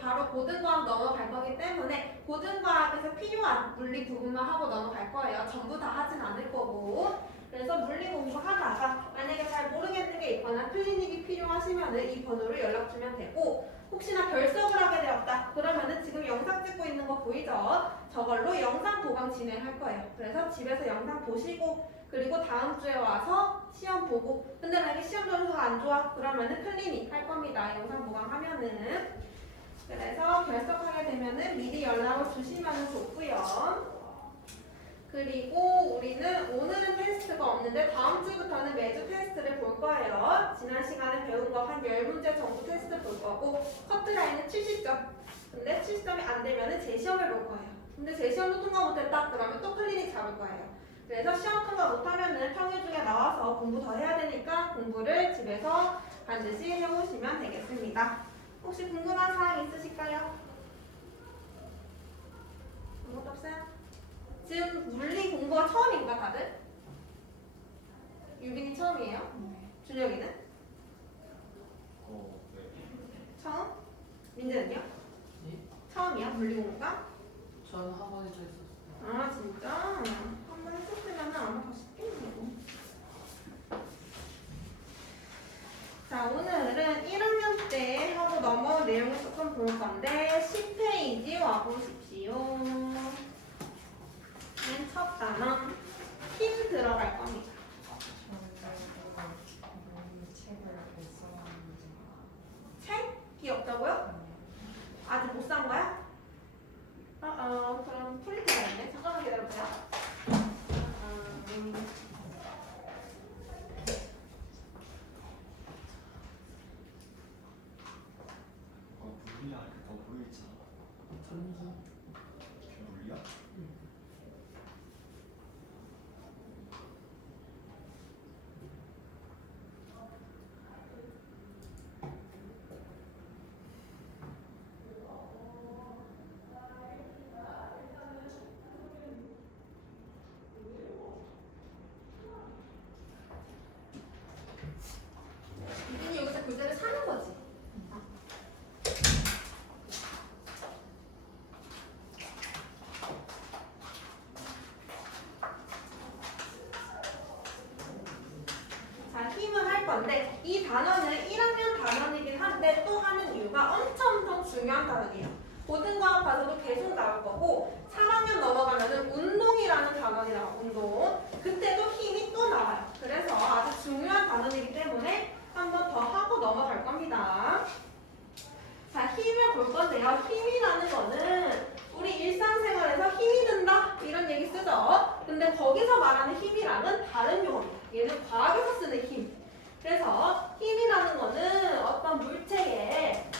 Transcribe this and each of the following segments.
바로 고등과학 넘어갈 거기 때문에 고등과학에서 필요한 물리 부분만 하고 넘어갈 거예요. 전부 다 하진 않을 거고. 그래서 물리 공부하다가 만약에 잘 모르겠는 게 있거나 클리닉이 필요하시면 이 번호로 연락 주면 되고, 혹시나 결석을 하게 되었다 그러면은 지금 영상 찍고 있는 거 보이죠? 저걸로 영상 보강 진행할 거예요. 그래서 집에서 영상 보시고 그리고 다음 주에 와서 시험 보고, 근데 만약에 시험 점수가 안 좋아 그러면은 클리닉 할 겁니다. 영상 보강하면은. 그래서 결석하게 되면은 미리 연락을 주시면 좋고요. 그리고 우리는 오늘은 테스트가 없는데 다음 주부터는 매주 테스트를 볼 거예요. 지난 시간에 배운 거 한 10문제 정도 테스트 볼 거고, 커트라인은 70점. 근데 70점이 안 되면은 재시험을 볼 거예요. 근데 재시험도 통과 못했다 그러면 또 클리닉 잡을 거예요. 그래서 시험 통과 못하면은 평일 중에 나와서 공부 더 해야 되니까 공부를 집에서 반드시 해오시면 되겠습니다. 혹시 궁금한 사항 있으실까요? 아무것도 없어요? 지금 물리 공부가 처음인가 다들? 유빈이 처음이에요? 네. 준혁이는? 네. 처음? 민재는요? 네? 처음이야 물리 공부가? 전 학원에서 했었어요. 아 진짜? 한번 했었으면 아마 더 쉽겠네요. 자, 오늘은 1학년 때 하고 넘어온 내용을 조금 볼 건데 10페이지 와보십시오. 맨 첫 단어 힘 들어갈 겁니다. 책이 없다고요? 아직 못 산 거야? 그럼 프린트가 있네. 잠깐만 기다려보세요. 물리야 더 모르겠잖아. 전기. 물리야? 유빈이 여기서 교재를 사는 거지. 자, 힘을 할 건데 이 단어는 1학년 단어이긴 한데 또 하는 이유가 엄청 중요한 단어예요. 고등과학 가서도 계속 나올 거고 3학년 넘어가면은 운동이라는 단어가 나와요. 운동. 그때도 힘이 또 나와요. 그래서 아주 중요한 단어이기 때문에 한 번 더 하고 넘어갈 겁니다. 자, 힘을 볼 건데요. 힘이라는 거는 우리 일상생활에서 힘이 든다 이런 얘기 쓰죠. 근데 거기서 말하는 힘이랑은 다른 용어입니다. 얘는 과학에서 쓰는 힘. 그래서 힘이라는 거는 어떤 물체의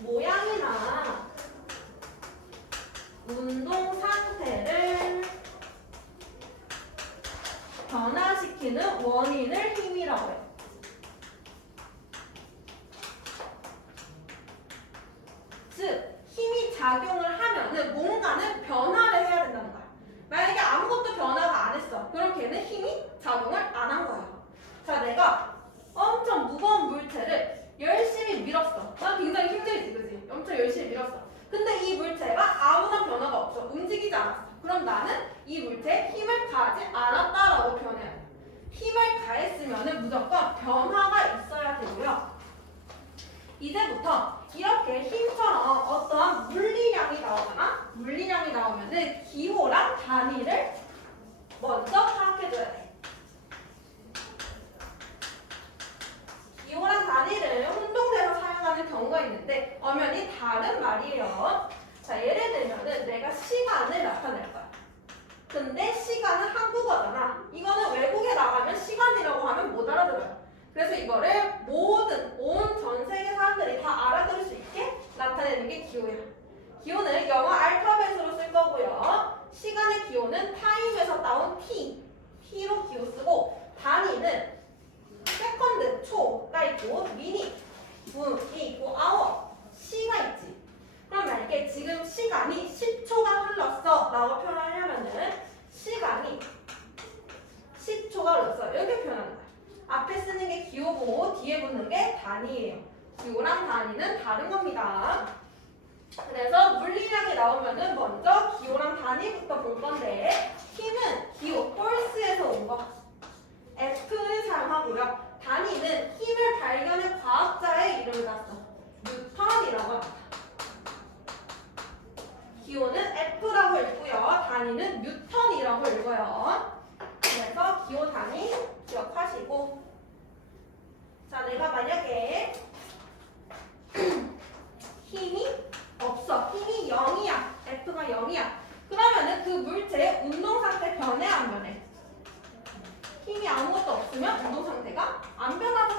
모양이나 운동 상태를 변화시키는 원인을 힘이라고 해요. 즉, 힘이 작용을 하면은 뭔가는 변화를 해야 된다는 거야. 만약에 아무것도 변화가 안 했어. 그럼 걔는 힘이 작용을 안 한 거예요. 자, 내가 엄청 무거운 물체를 열심히 밀었어. 난 굉장히 힘들지, 그지? 엄청 열심히 밀었어. 근데 이 물체가 아무런 변화가 없어. 움직이지 않았어. 그럼 나는 이 물체에 힘을 가하지 않았다라고 표현해야 돼. 힘을 가했으면 무조건 변화가 있어야 되고요. 이제부터 이렇게 힘처럼 어떠한 물리량이 나오거나 물리량이 나오면은 기호랑 단위를 먼저 파악해줘야 돼. 기호랑 단위를 혼동돼서 사용하는 경우가 있는데 엄연히 다른 말이에요. 자, 예를 들면은 내가 시간을 나타낼 거야. 근데 시간은 한국어잖아. 이거는 외국에 나가면 시간이라고 하면 못 알아들어요. 그래서 이거를 모든 온 전 세계 사람들이 다 알아들을 수 있게 나타내는 게 기호야. 기호는 영어 알파벳으로 쓸 거고요. 시간의 기호는 타임에서 따온 T로 기호 쓰고, 단위는 세컨드, 초가 있고, 미닛, 분이 있고, 아워, 시가 있지. 그럼 만약에 지금 시간이 10초가 흘렀어 라고 표현하려면은 시간이 10초가 흘렀어 이렇게 표현하는 거야. 앞에 쓰는 게 기호고 뒤에 붙는 게 단위예요. 기호랑 단위는 다른 겁니다. 그래서 물리량이 나오면은 먼저 기호랑 단위부터 볼 건데 힘은 기호 폴스에서 온 거 F를 사용하고요. 단위는 힘을 발견한 과학자의 이름을 땄어. 뉴턴이라고 합니다. 기호는 F라고 읽고요. 단위는 뉴턴이라고 읽어요. 그래서 기호 단위 기억하시고 자 내가 만약에 힘이 없어. 힘이 0이야. F가 0이야. 그러면은 그 물체의 운동 상태 변해 안 변해? 힘이 아무것도 없으면 운동 상태가 안 변하고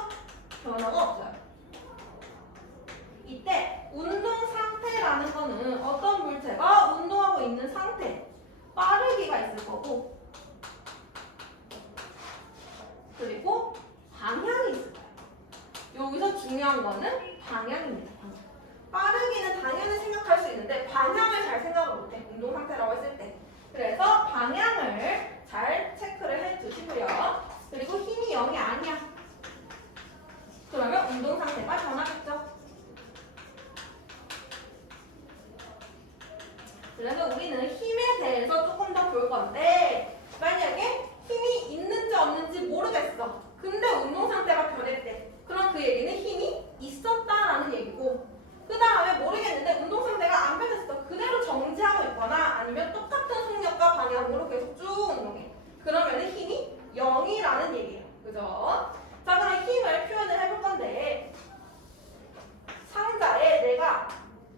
변화가 없어요. 이때 운동 상태라는 거는 어떤 물체가 운동하고 있는 상태, 빠르기가 있을 거고 그리고 방향이 있을 거예요. 여기서 중요한 거는 방향입니다. 빠르기는 당연히 생각할 수 있는데 방향을 잘 생각을 못해. 운동 상태라고 했을 때. 그래서 방향을 잘 체크를 해주시고요. 그리고 힘이 0이 아니야. 그러면 운동 상태가 변하겠죠. 그래서 우리는 힘에 대해서 조금 더 볼 건데 만약에 힘이 있는지 없는지 모르겠어. 근데 운동 상태가 변했대. 그럼 그 얘기는 힘이 있었다라는 얘기고 그 다음에 모르겠는데 운동 상태가 안 변했어. 그대로 정지하고 있거나 아니면 똑같은 속력과 방향으로 계속 쭉 운동해. 그러면은 힘이 0이라는 얘기예요. 그죠? 자 그럼 힘을 표현을 해볼 건데 상자에 내가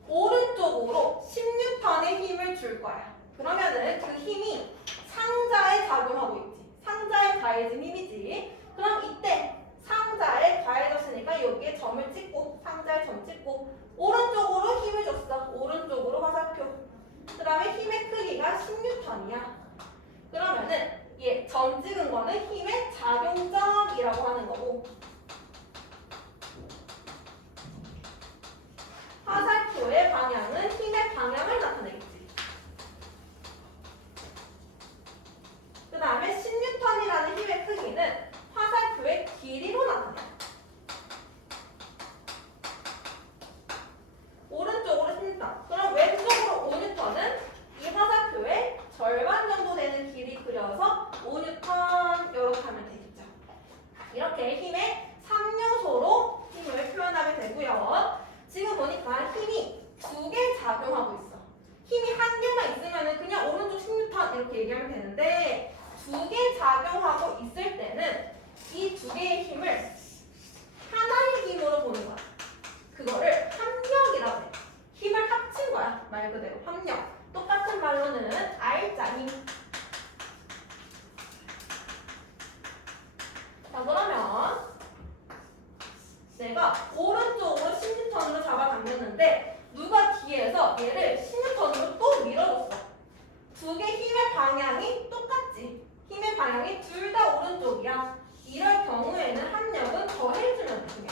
오른쪽으로 10N의 힘을 줄 거야. 그러면은 그 힘이 상자에 작용하고 있지. 상자에 가해진 힘이지. 그럼 이때 상자에 가해졌으니까 여기에 점을 찍고 상자에 점 찍고 오른쪽으로 힘을 줬어. 오른쪽으로 화살표. 그 다음에 힘의 크기가 10N이야. 그러면은 점 찍은 거는 힘의 작용점이라고 하는 거고 화살표의 방향은 힘의 방향을 나타내겠지. 그 다음에 10N이라는 힘의 크기는 화살표의 길이로 나타내. 오른쪽으로 10N. 그럼 왼쪽으로 5N은 이 화살표의 절반 정도 되는 길이 그려서 5N 이렇게 하면 되겠죠. 이렇게 힘의 3요소로 힘을 표현하게 되고요. 지금 보니까 힘이 2개 작용하고 있어. 힘이 한 개만 있으면 그냥 오른쪽 10N 이렇게 얘기하면 되는데 2개 작용하고 있을 때는 이 2개의 힘을 하나의 힘으로 보는 거야. 그거를 합력이라고 해. 힘을 합친 거야. 말 그대로 합력. 똑같은 말로는 R자 힘. 자 그러면 내가 오른쪽으로 10N으로 잡아당겼는데 누가 뒤에서 얘를 10N으로 또 밀어줬어. 2개 힘의 방향이 똑같지. 힘의 방향이 둘 다 오른쪽이야. 이럴 경우에는 합력은 더해주면 돼.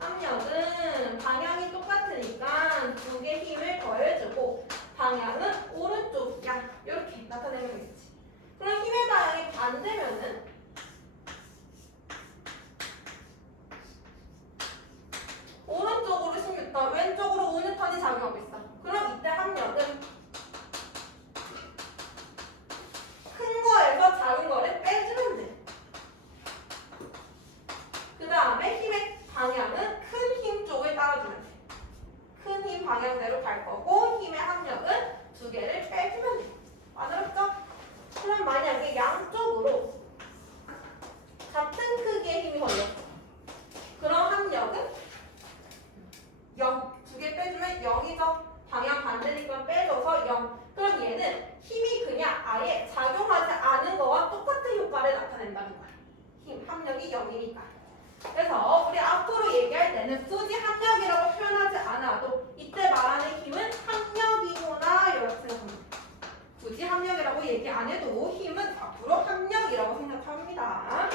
합력은 방향이 똑같으니까 2개 힘을 더해주고 방향은 오른쪽이야. 이렇게 나타내면 되겠지. 그럼 힘의 방향이 반대면은 오른쪽으로 10N, 왼쪽으로 5N이 작용하고 있어. 그럼 이때 합력은 큰 거에서 작은 거를 빼주면 돼. 그 다음에 힘의 방향은 큰 힘 쪽을 따라주면 돼. 큰 힘 방향대로 갈 거고 힘의 합력은 2개를 빼주면 돼. 맞았죠? 그럼 만약에 양쪽으로 같은 크기의 힘이 걸렸어. 그럼 합력은 0. 2개 빼주면 0이죠. 방향 반대니까 빼줘서 0. 그럼 얘는 힘이 그냥 아예 작용하지 않은 거와 똑같은 효과를 나타낸다는 거야. 힘, 합력이 0이니까. 그래서 우리 앞으로 얘기할 때는 굳이 합력이라고 표현하지 않아도 이때 말하는 힘은 합력이구나 이렇게 생각합니다. 굳이 합력이라고 얘기 안 해도 힘은 앞으로 합력이라고 생각합니다.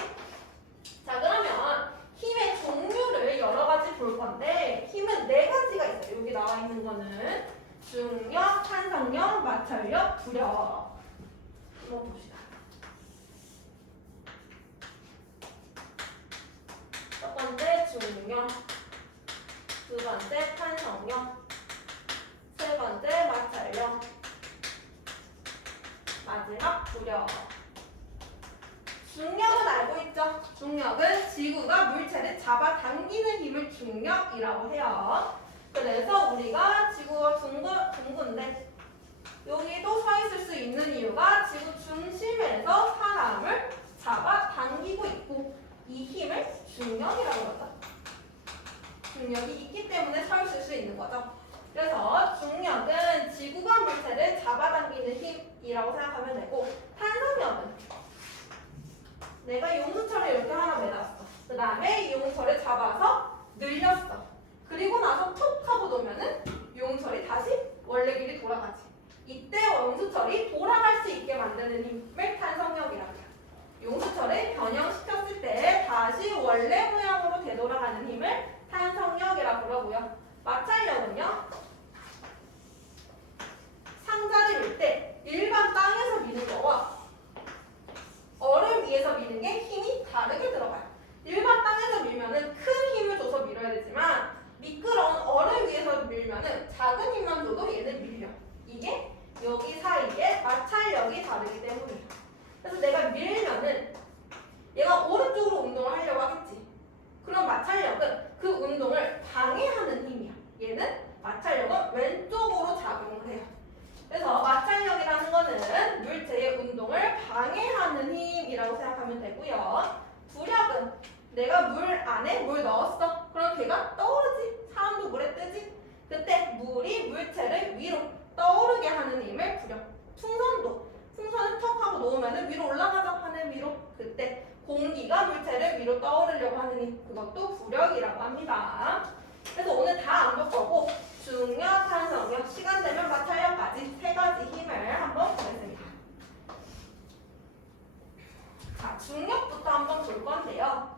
자 그러면 힘의 종류를 여러 가지 볼 건데 힘은 4가지가 있어요. 여기 나와 있는 거는 중력, 탄성력, 마찰력, 부력. 한번 봅시다. 첫 번째 중력. 두 번째 탄성력, 세 번째 마찰력, 마지막 부력. 중력은 알고 있죠? 중력은 지구가 물체를 잡아당기는 힘을 중력이라고 해요. 그래서 우리가 지구가 둥근데 여기도 서 있을 수 있는 이유가 지구 중심에서 사람을 잡아당기고 있고 이 힘을 중력이라고 하죠. 중력이 있기 때문에 서 있을 수 있는 거죠. 그래서 중력은 지구가 물체를 잡아당기는 힘이라고 생각하면 되고 탄성력은 내가 용수철을 이렇게 하나 매놨어. 그 다음에 이 용수철을 잡아서 늘렸어. 그리고 나서 톡 하고 놓으면은 용수철이 다시 원래 길이 돌아가지. 이때 용수철이 돌아갈 수 있게 만드는 힘을 탄성력이라고 해요. 용수철을 변형시켰을 때 다시 원래 모양으로 되돌아가는 힘을 탄성력이라고 그러고요. 마찰력은요. 상자를 밀 때 일반 땅에서 미는 거와 얼음 위에서 미는 게 힘이 다르게 들어가요. 일반 땅에서 밀면은 큰 힘을 줘서 밀어야 되지만 미끄러운 얼음 위에서 밀면은 작은 힘만 줘도 얘는 밀려. 이게 여기 사이에 마찰력이 다르기 때문이에요. 그래서 내가 밀면은 얘가 오른쪽으로 운동을 하려고 하겠지. 그럼 마찰력은 그 운동을 방해하는 힘이야. 얘는 마찰력은 왼쪽으로 작용을 해요. 그래서 마찰력이라는 거는 물체의 운동을 방해하는 힘이라고 생각하면 되고요. 부력은 내가 물 안에 물 넣었어. 그럼 걔가 떠오르지. 사람도 물에 뜨지. 그때 물이 물체를 위로 떠오르게 하는 힘을 부력. 풍선을 턱 하고 놓으면 위로 올라가죠. 하늘 위로. 그때 공기가 물체를 위로 떠오르려고 하는 힘. 그것도 부력이라고 합니다. 그래서 오늘 다 안 볼 거고 중력, 탄성력, 시간 되면 마찰력까지 세 가지 힘을 한번 보겠습니다. 자, 중력부터 한번 볼 건데요.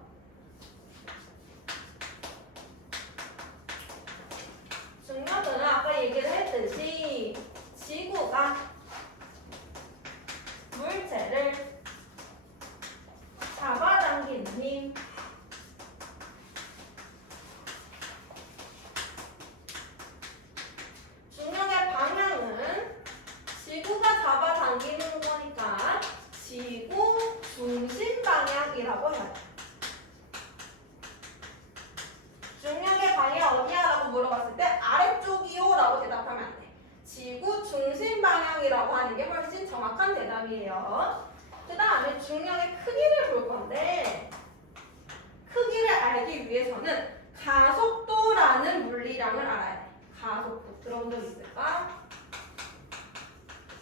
중력은 아까 얘기를 했듯이 지구가 물체를 잡아당기는 힘, 중력의 방향은 지구가 잡아당기는 거니까 지구 중심 방향이라고 해요. 중력의 방향 어디야? 라고 물어봤을 때 아래쪽이요 라고 대답하면 안 돼. 지구 중심 방향이라고 하는 게 훨씬 정확한 대답이에요. 그 다음에 중력의 크기를 볼 건데 크기를 알기 위해서는 가속도라는 물리량을 알아야 돼. 가속도 들어본 적 있을까?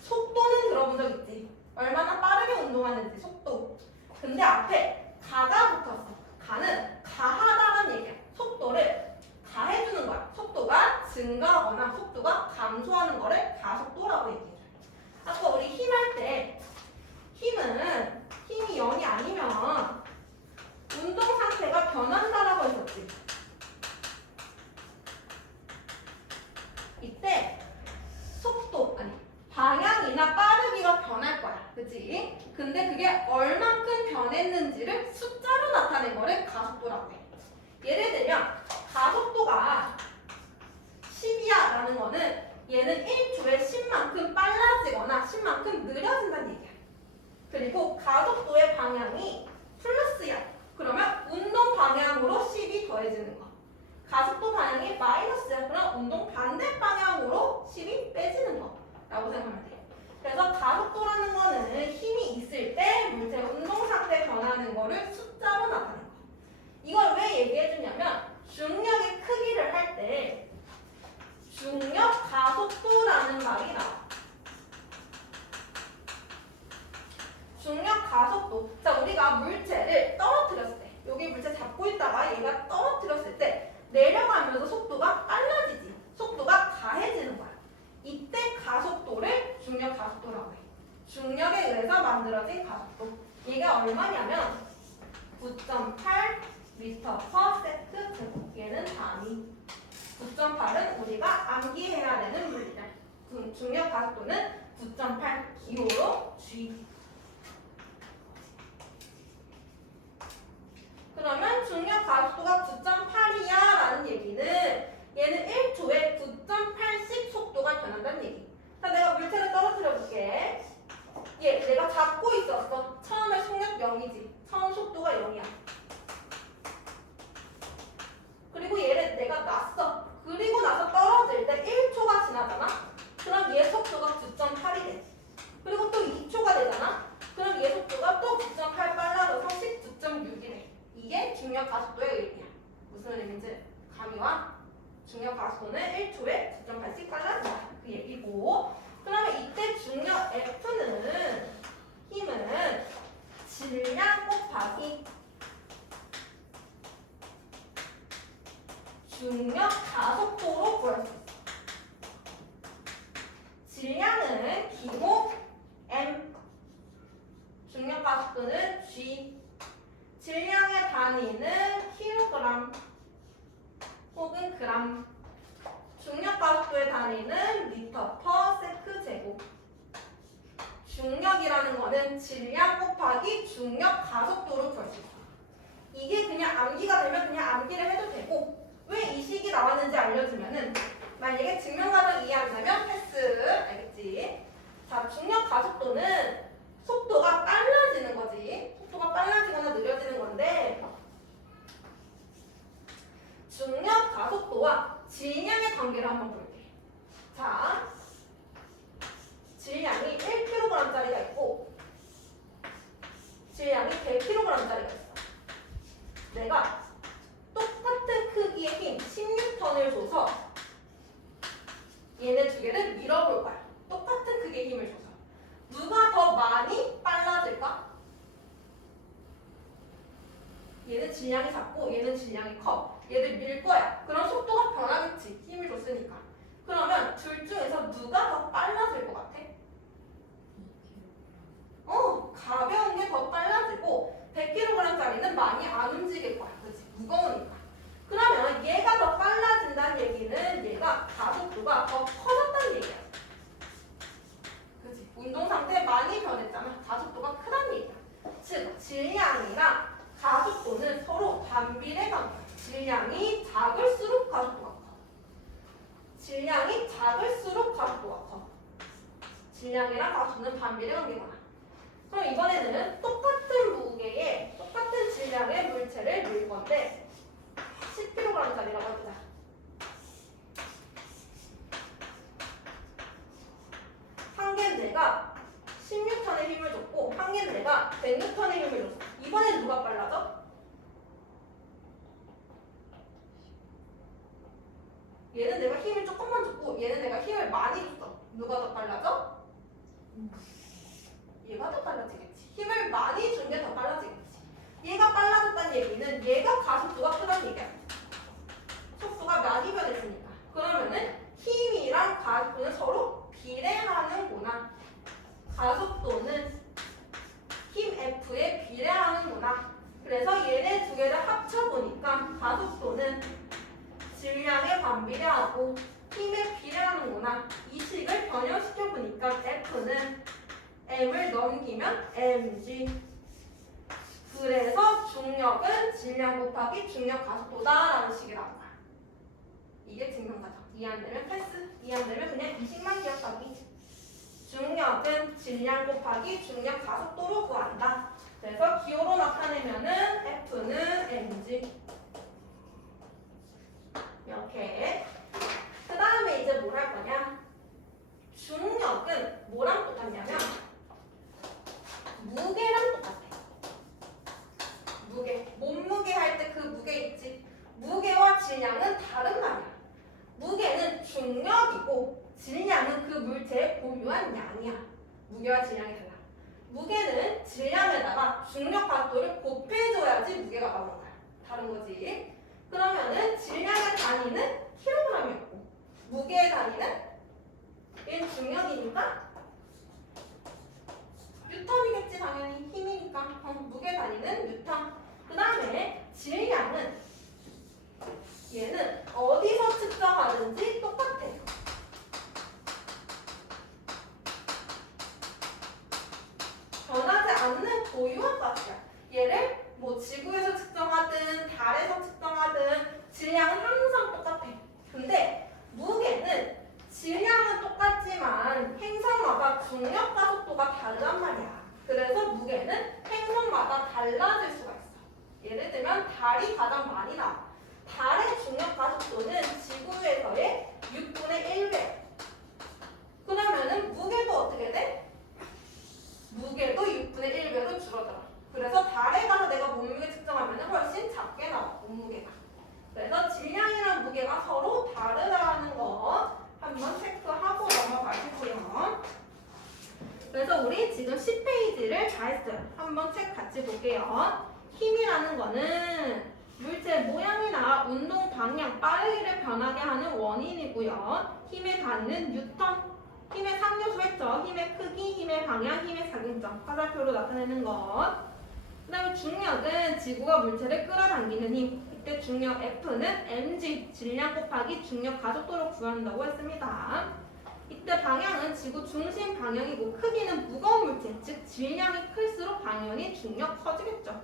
속도는 들어본 적 있지. 얼마나 빠르게 운동하는지 속도. 근데 앞에 가가 붙었어. 가는 가하다는 얘기야. 속도를 가해주는 거야. 속도가 증가하거나 속도가 감소하는 거를 가속도라고 얘기해줘요. 아까 우리 힘할 때 힘은 힘이 0이 아니면 운동 상태가 변한다라고 했었지. 이때 속도 아니 방향이나 빠르기가 변할 거야. 그치? 근데 그게 얼만큼 변했는지를 숫자로 나타낸 거를 가속도라고 해. 예를 들면 가속도가 10이야 라는 거는 얘는 1초에 10만큼 빨라지거나 10만큼 느려진다는 얘기야. 그리고 가속도의 방향이 플러스야. 그러면 운동 방향으로 10이 더해지는 거. 가속도 방향이 마이너스야. 그럼 운동 반대 방향으로 10이 빼지는 거 라고 생각하면 돼. 그래서 가속도라는 거는 힘이 있을 때 물체 운동 상태 변하는 거를 숫자로 나타내는 거. 이걸 왜 얘기해 주냐면 중력의 크기를 할 때 중력 가속도라는 말이 나와. 중력 가속도. 자, 우리가 물체를 떨어뜨렸을 때 여기 물체 잡고 있다가 얘가 떨어뜨렸을 때 내려가면서 속도가 빨라지지. 속도가 가해지는 거야. 이때 가속도를 중력 가속도라고 해. 중력에 의해서 만들어진 가속도. 이게 얼마냐면 9.8 m/s 제곱. 얘는 단위. 9.8은 우리가 암기해야 되는 물리량. 중력 가속도는 9.8 기호로 G. 그러면 중력 가속도가 9.8이야 라는 얘기는 감이와 중력 가속도는 1초에 9.8씩 빨라진다. 그 얘기고. 그러면 이때 중력 F는 힘은 질량 곱하기 중력 가속도로 구할 수 있어. 질량은 기호 M, 중력 가속도는 G, 질량의 단위는 킬로그램 혹은 그램, 중력 가속도의 단위는 미터 퍼 세크 제곱. 중력이라는 거는 질량 곱하기 중력 가속도로 구할 수 있어. 이게 그냥 암기가 되면 그냥 암기를 해도 되고, 왜 이 식이 나왔는지 알려주면은, 만약에 증명과정 이해 안 되면 패스. 알겠지? 자, 중력 가속도는 속도가 빨라지는 거지. 속도가 빨라지거나 느려지는 건데, 중력 가속도와 질량의 관계를 한번 볼게. 자, 질량이 1kg짜리가 있고, 질량이 100kg짜리가 있어. 내가 똑같은 크기의 힘 10N을 줘서 얘네 두 개를 밀어볼 거야. 똑같은 크기의 힘을 줘서. 누가 더 많이 빨라질까? 얘는 질량이 작고 얘는 질량이 커. 얘들 밀 거야. 그럼 속도가 변하겠지. 힘을 줬으니까. 그러면 둘 중에서 누가 더 빨라질 것 같아? 가벼운 게 더 빨라지고 100kg짜리는 많이 안 움직일 거야. 그치? 무거우니까. 그러면 얘가 더 빨라진다는 얘기는 얘가 가속도가 더 커졌다는 얘기야. 그치? 운동 상태 많이 변했잖아. 가속도가 크다는 얘기야. 즉, 질량이랑 가속도는 서로 반비례 관계야. 질량이 작을수록 가속도가 커. 질량이 작을수록 가속도가 커. 질량이랑 가속도는 반비례 관계구나. 그럼 이번에는 똑같은 무게에 똑같은 질량의 물체를 밀 건데 10kg짜리라고 해보자. 한 개는 내가 10N의 힘을 줬고 한 개는 내가 100N의 힘을 줬어. 이번엔 누가 빨라져? 얘는 내가 힘을 조금만 줬고 얘는 내가 힘을 많이 줬어. 누가 더 빨라져? 얘가 더 빨라지겠지. 힘을 많이 준 게 더 빨라지겠지. 얘가 빨라졌다는 얘기는 얘가 가속도가 크다는 얘기야. 속도가 많이 변했으니까. 그러면은 힘이랑 가속도는 서로 비례하는구나. 가속도는 힘 F에 비례하는구나. 그래서 얘네 두 개를 합쳐보니까 가속도는 질량에 반비례하고 힘에 비례하는구나. 이 식을 변형시켜보니까 F는 M을 넘기면 mg. 그래서 중력은 질량 곱하기 중력 가속도다라는 식이 나온 거야. 이게 증명과정. 이해 안 되면 패스. 이해 안 되면 그냥 이 식만 기억하기. 중력은 질량 곱하기 중력 가속도로 구한다. 그래서 기호로 나타내면은 F는 mg. 이렇게. 그 다음에 이제 뭘 할 거냐? 중력은 뭐랑 똑같냐면 무게랑 똑같아. 무게. 몸무게 할 때 그 무게 있지? 무게와 질량은 다른 말이야. 무게는 중력이고 질량은 그 물체의 고유한 양이야. 무게와 질량이 달라. 무게는 질량에다가 중력 가속도를 곱해줘야지 무게가 나오는 거야. 다른 거지. 그러면은 질량의 단위는 킬로그램이었고 무게의 단위는 얘는 중력이니까 뉴턴이겠지. 당연히 힘이니까. 무게 단위는 뉴턴. 그 다음에 질량은 얘는 어디서 측정하든지 똑같아. 변하지 않는 고유한 값이야. 얘를 뭐 지구에서 측정하든 달에서 측정하든 질량은 항상 똑같아. 근데 무게는 질량은 똑같지만 행성마다 중력 가속도가 다르단 말이야. 그래서 무게는 행성마다 달라질 수가 있어. 예를 들면 달이 가장 많이 나와. 달의 중력 가속도가 볼게요. 힘이라는 거는 물체 모양이나 운동 방향, 빠르기를 변하게 하는 원인이고요. 힘의 단위는 뉴턴, 힘의 3요소 했죠. 힘의 크기, 힘의 방향, 힘의 작용점, 화살표로 나타내는 것. 그 다음에 중력은 지구가 물체를 끌어당기는 힘. 이때 중력 F는 mg, 질량 곱하기 중력 가속도로 구한다고 했습니다. 이때 방향은 지구 중심 방향이고 크기는 무거운 물체, 즉 질량이 클수록 당연히 중력 커지겠죠.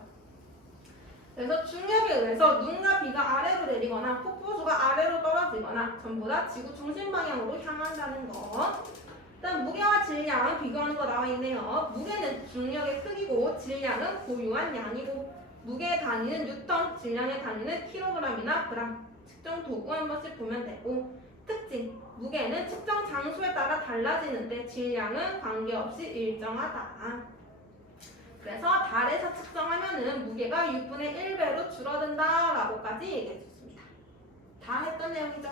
그래서 중력에 의해서 눈과 비가 아래로 내리거나 폭포수가 아래로 떨어지거나 전부 다 지구 중심 방향으로 향한다는 거. 일단 무게와 질량 비교하는 거 나와 있네요. 무게는 중력의 크기고 질량은 고유한 양이고 무게의 단위는 뉴턴, 질량의 단위는 킬로그램이나 그램. 측정 도구 한 번씩 보면 되고 특징, 무게는 측정 장소에 따라 달라지는데 질량은 관계없이 일정하다. 그래서 달에서 측정하면은 무게가 6분의 1배로 줄어든다 라고까지 얘기해 줬습니다. 다 했던 내용이죠.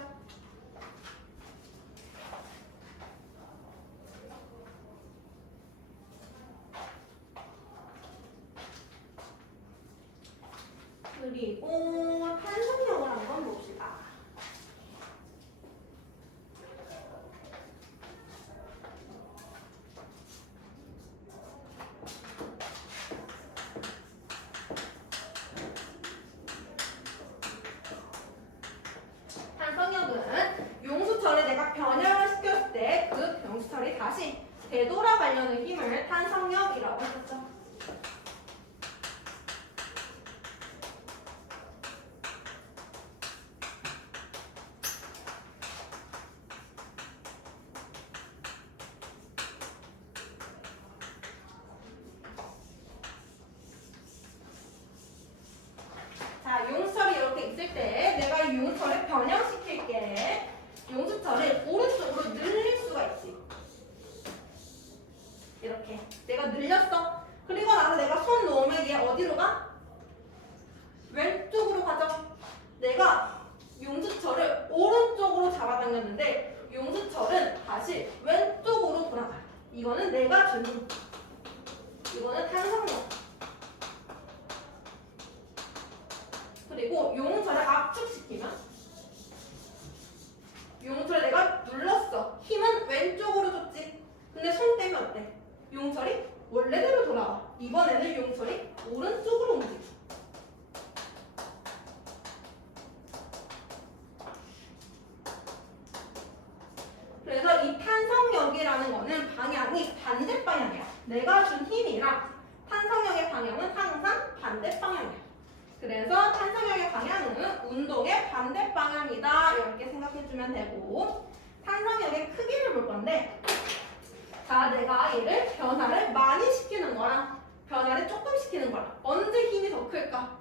그리고 탄성력을 한번 봅시다. 탄성력은 용수철에 내가 변형을 시켰을 때 그 용수철이 다시 되돌아가려는 힘을 탄성력이라고 했었죠. 자, 용수철이 이렇게 있을 때 내가 이 용수철을 변형시킬게. 용수철을 오른쪽으로 늘릴 수가 있지. 이렇게 내가 늘렸어. 그리고 나서 내가 손 놓으면 얘 어디로 가? 왼쪽으로 가죠. 내가 용수철을 오른쪽으로 잡아당겼는데 용수철은 다시 왼쪽으로 돌아가. 이거는 내가 준 힘. 이거는 탄성력. 그리고 용철을 압축시키면 용철을 내가 눌렀어. 힘은 왼쪽으로 줬지. 근데 손 떼면 어때? 용철이 원래대로 돌아와. 이번에는 용철이 오른쪽으로 움직여. 그래서 이 탄성력이라는 거는 방향이 반대 방향이야. 내가 준 힘이랑 탄성력의 방향은 항상 반대 방향이야. 그래서 탄성력의 방향은 운동의 반대 방향이다 이렇게 생각해주면 되고 탄성력의 크기를 볼 건데 자 내가 얘를 변화를 많이 시키는 거랑 변화를 조금 시키는 거랑 언제 힘이 더 클까?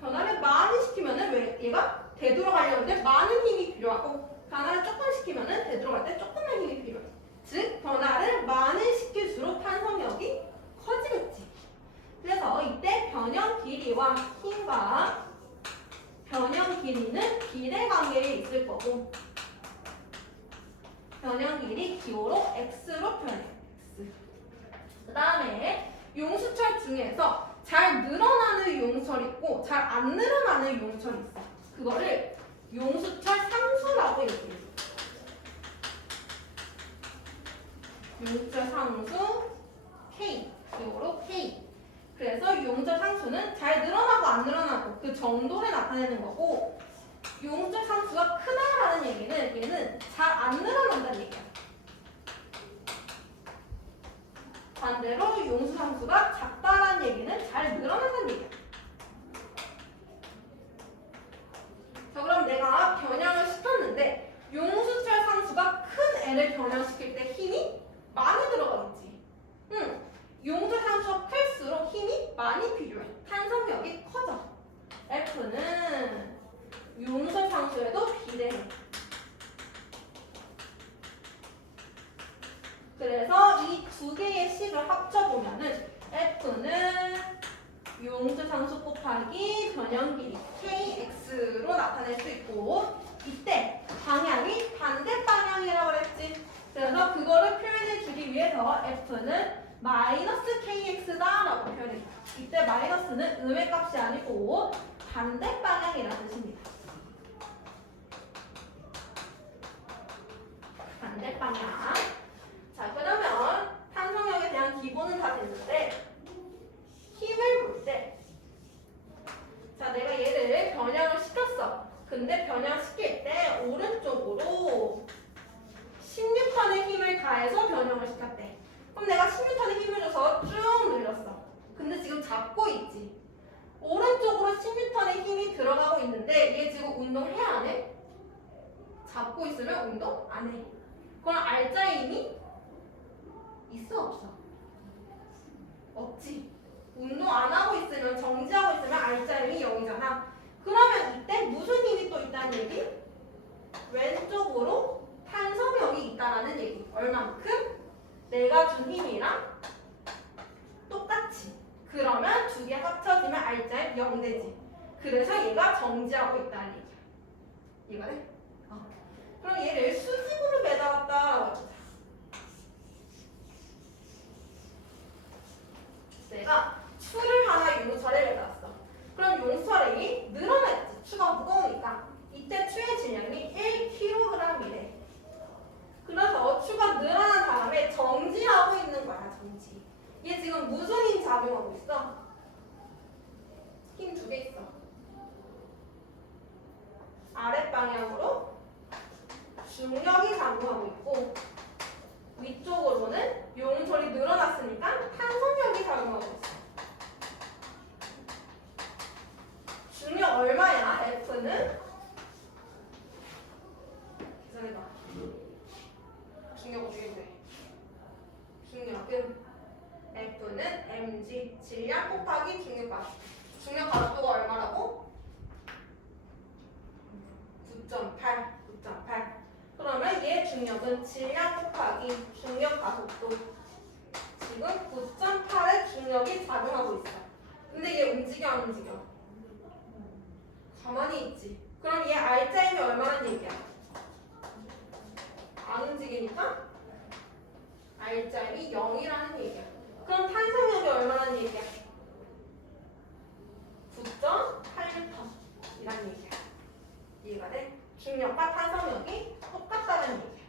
변화를 많이 시키면은 왜 얘가 되돌아가려는데 많은 힘이 필요하고 변화를 조금 시키면은 되돌아갈 때 조금만 힘이 필요해. 즉 변화를 많이 시킬수록 탄성력이 커지겠지. 그래서 이때 변형 길이와 힘과 변형 길이는 비례 관계에 있을 거고 변형 길이 기호로 x로 표현해. x. 그 다음에 용수철 중에서 잘 늘어나는 용수철이 있고 잘 안 늘어나는 용수철이 있어. 그거를 용수철 상수라고 얘기해. 용수철 상수 k 기호로 k. 그래서 용수철 상수는 잘 늘어나고 안 늘어나고 그 정도를 나타내는 거고 용수철 상수가 크다라는 얘기는 얘는 잘 안 늘어난다는 얘기야. 반대로 용수 상수가 작다라는 얘기는 잘 늘어난다는 얘기야. 자 그럼 내가 변형을 시켰는데 용수철 상수가 큰 애를 변형시킬 때 힘이 많이 들어가겠지. 용수철 상수가 클수록 힘이 많이 필요해. 탄성력이 커져. F는 용수철 상수에도 비례해. 그래서 이 두 개의 식을 합쳐보면은 F는 용수철 상수 곱하기 변형 길이 KX로 나타낼 수 있고 이때 방향이 반대 방향이라고 그랬지. 그래서 그거를 표현해 주기 위해서 F는 마이너스 kx다라고 표현해요. 이때 마이너스는 음의 값이 아니고 반대 방향이라는 뜻입니다. 반대 방향. 자, 그러면 탄성력에 대한 기본은 다 됐는데 힘을 볼 때, 자, 내가 얘를 변형을 시켰어. 근데 변형시킬 때 오른쪽으로 16턴의 힘을 가해서 변형을 시켰대. 그럼 내가 16턴의 힘을 줘서 쭉 늘렸어. 근데 지금 잡고 있지. 오른쪽으로 16턴의 힘이 들어가고 있는데 얘 지금 운동해야 안 해? 잡고 있으면 운동 안 해. 그럼 알자의 힘이 있어 없어? 없지. 운동 안 하고 있으면, 정지하고 있으면 알자의 힘이 0이잖아. 그러면 이때 무슨 힘이 또 있다는 얘기? 왼쪽으로 탄성력이 있다라는 얘기. 얼만큼? 내가 준 힘이랑 똑같이. 그러면 두 개 합쳐지면 알자의 0 되지. 그래서 얘가 정지하고 있다는 얘기야. 이해가 돼? 그럼 얘를 수직으로 매달았다라고 하자. 내가 추를 하나 용설에 매달았어. 그럼 용설이 늘어났지. 추가 무거우니까. 이때 추의 질량이 1kg이래. 그래서 추가 늘어난 다음에 정지하고 있는 거야. 정지. 얘 지금 무슨 힘 작용하고 있어? 힘 두 개 있어. 아랫방향으로 중력이 작용하고 있고, 위쪽으로는 용솔이 늘어났으니까 탄성력이 작용하고 있어. 중력 얼마야? F는? 계산해봐. 중력 어떻게 돼? 중력은 F는 mg 질량 곱하기 중력 가속. 중력 가속도가 얼마라고? 9.8. 그러면 얘 중력은 질량 곱하기 중력 가속도. 지금 9.8의 중력이 작용하고 있어. 근데 얘 움직여 안 움직여? 가만히 있지. 그럼 얘 알자임이 얼마나 얘기야? 안 움직이니까 알자임이 0이라는 얘기야. 그럼 탄성력이 얼마나 얘기야? 9.8N이라는 얘기야. 이해가 돼? 중력과 탄성력이 똑같다는 얘기야.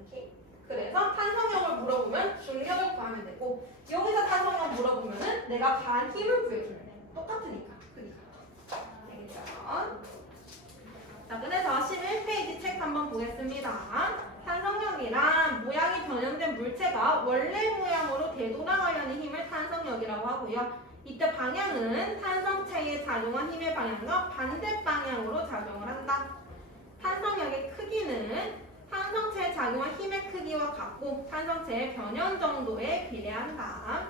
오케이? 그래서 탄성력을 물어보면 중력을 구하면 되고, 여기서 탄성력 물어보면은 내가 가한 힘을 구해주면 돼. 똑같으니까. 그러니까. 알겠죠? 자, 그래서 11페이지 책 한번 보겠습니다. 탄성력이란 모양이 변형된 물체가 원래 모양으로 되돌아가려는 힘을 탄성력이라고 하고요. 이때 방향은 탄성체에 작용한 힘의 방향과 반대 방향으로 작용을 한다. 탄성력의 크기는 탄성체에 작용한 힘의 크기와 같고 탄성체의 변형 정도에 비례한다.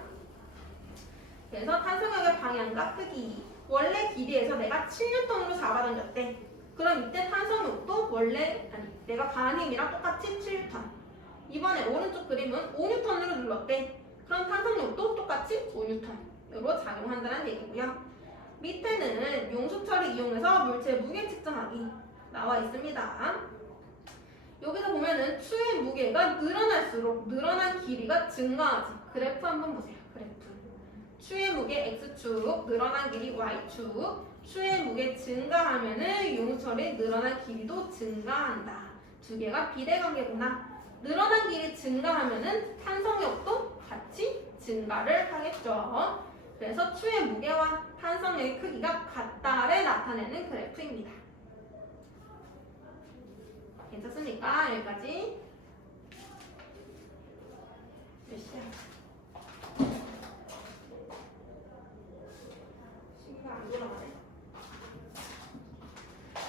그래서 탄성력의 방향과 크기, 원래 길이에서 내가 7N으로 잡아당겼대. 그럼 이때 탄성력도 내가 가한 힘이랑 똑같이 7N. 이번에 오른쪽 그림은 5N으로 눌렀대. 그럼 탄성력도 똑같이 5N으로 작용한다는 얘기고요. 밑에는 용수철을 이용해서 물체의 무게 측정하기 나와 있습니다. 여기서 보면은 추의 무게가 늘어날수록 늘어난 길이가 증가하지. 그래프 한번 보세요. 그래프. 추의 무게 X축, 늘어난 길이 Y축. 추의 무게 증가하면은 용수철의 늘어난 길이도 증가한다. 두 개가 비례관계구나. 늘어난 길이 증가하면은 탄성력도 같이 증가를 하겠죠. 그래서 추의 무게와 탄성력의 크기가 같다를 나타내는 그래프입니다. 괜찮습니까? 여기까지. 몇 시야? 시계가 안 돌아가네.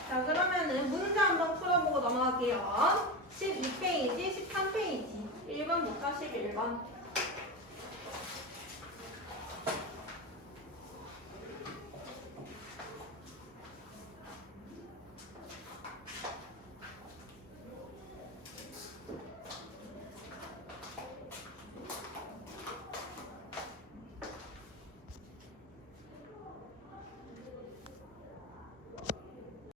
자, 그러면은 문제 한번 풀어보고 넘어갈게요. 12페이지, 13페이지, 1번부터 11번.